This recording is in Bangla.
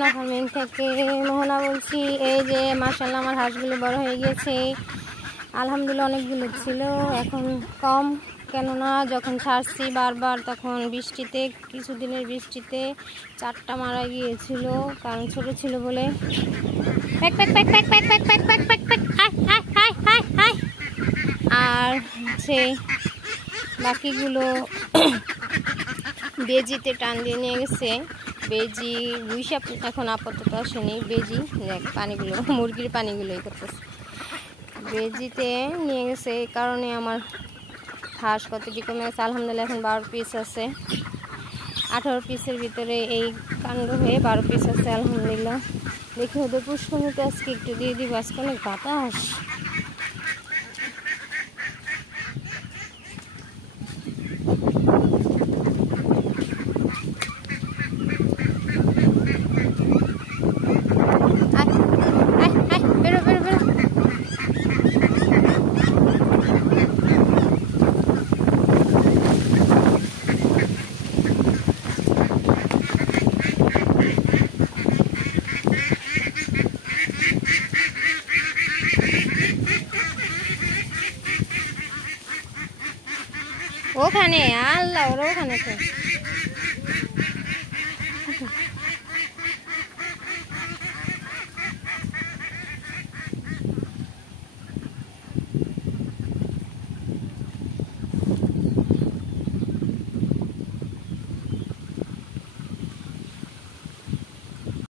মোহনা ফার্মিং থেকে মোহনা বলছি। এই যে মাশাআল্লাহ আমার হাঁসগুলো বড় হয়ে গিয়েছে, আলহামদুলিল্লাহ অনেকগুলো ছিল, এখন কম। কেননা যখন ছাড়ছি বারবার তখন বৃষ্টিতে, কিছুদিনের বৃষ্টিতে 4টা মারা গিয়েছিল, কারণ ছোট ছিল বলে। আর হচ্ছে বাকিগুলো বেজিতে টান দিয়ে নিয়ে গেছে। বেজি গুইসাপ এখন আপাতত আসেনি, বেজি দেখ পানিগুলো, মুরগির পানিগুলোই করতেছে। বেজিতে নিয়ে গেছে, এই কারণে আমার হাঁস কতটি কমে গেছে। আলহামদুলিল্লাহ এখন 12 পিস আছে। 18 পিসের ভিতরে এই কাণ্ড হয়ে 12 পিস আছে আলহামদুলিল্লাহ। দেখি ওদের পুষ্পনিতে আজকে একটু দিয়ে দিব, আজকে অনেক বাতাস। ওখানে আল্লাহ, ওরা ওখানে তো